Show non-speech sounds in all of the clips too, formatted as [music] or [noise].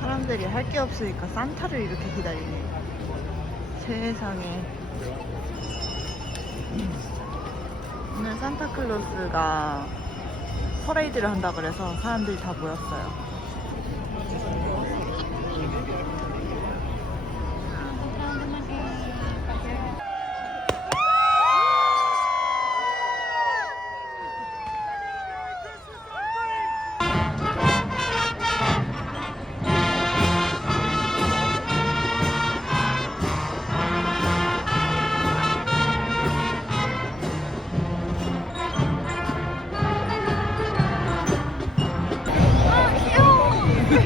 사람들이 할 게 없으니까 산타를 이렇게 기다리네. 세상에. 오늘 산타클로스가 퍼레이드를 한다 그래서 사람들이 다 모였어요.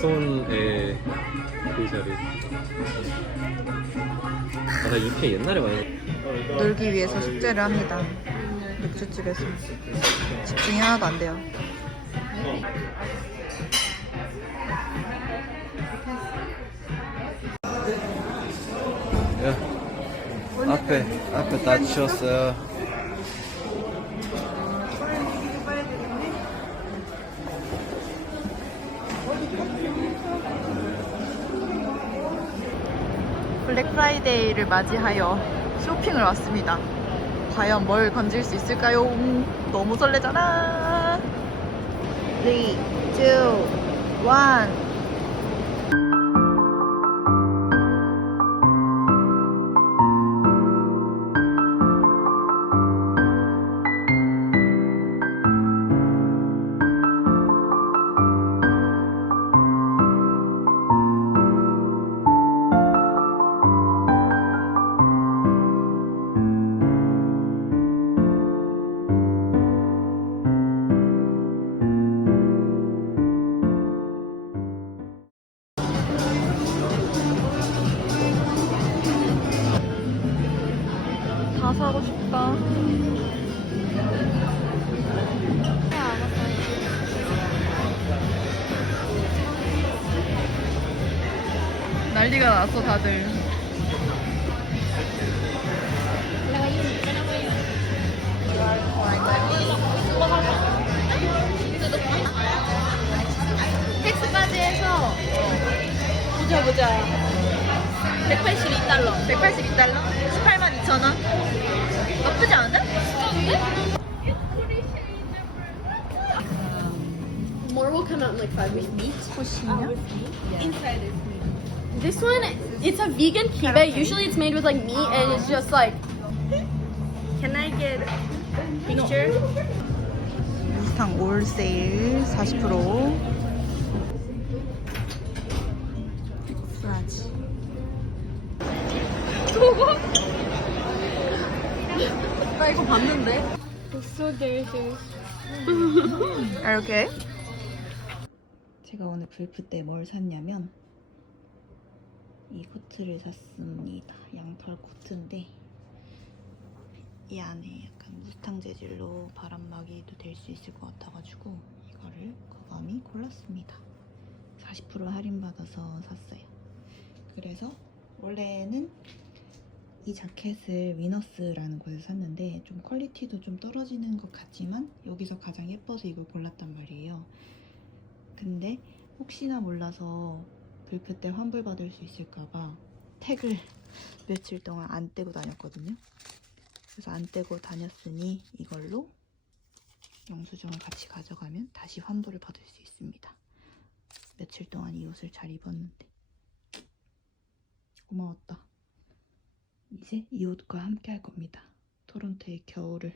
손에 의자를 아, 나 UK 옛날에 많이 놀기 위해서 숙제를 합니다. 맥주집에서 집중이 하나도 안 돼요. 야, 앞에 앞에 다 치웠어요. 블랙 프라이데이를 맞이하여 쇼핑을 왔습니다. 과연 뭘 건질 수 있을까요? 음, 너무 설레잖아. 3, 2, 1. 난리가 났어 다들. 텍스까지 해서 보자 보자 182달러 182달러? 18만 2천 원? 나쁘지 않아? More will come out in like five weeks. Meat? 호신이요? Inside is meat. This one, it's a vegan kibe. Usually it's made with like meat and it's just like. Can I get picture? 무스탕 올 세일 40% 나 이거 봤는데. It's so delicious. 이렇게 제가 오늘 불프 때 뭘 샀냐면 이 코트를 샀습니다 양털 코트인데 이 안에 약간 무스탕 재질로 바람막이도 될 수 있을 것 같아가지고 이거를 과감히 골랐습니다 40% 할인받아서 샀어요 그래서 원래는 이 자켓을 위너스라는 곳에서 샀는데 좀 퀄리티도 좀 떨어지는 것 같지만 여기서 가장 예뻐서 이걸 골랐단 말이에요. 근데 혹시나 몰라서 불프 때 환불받을 수 있을까봐 택을 [laughs] 며칠 동안 안 떼고 다녔거든요. 그래서 안 떼고 다녔으니 이걸로 영수증을 같이 가져가면 다시 환불을 받을 수 있습니다. 며칠 동안 이 옷을 잘 입었는데 고마웠다. 이제 이 옷과 함께 할 겁니다. 토론토의 겨울을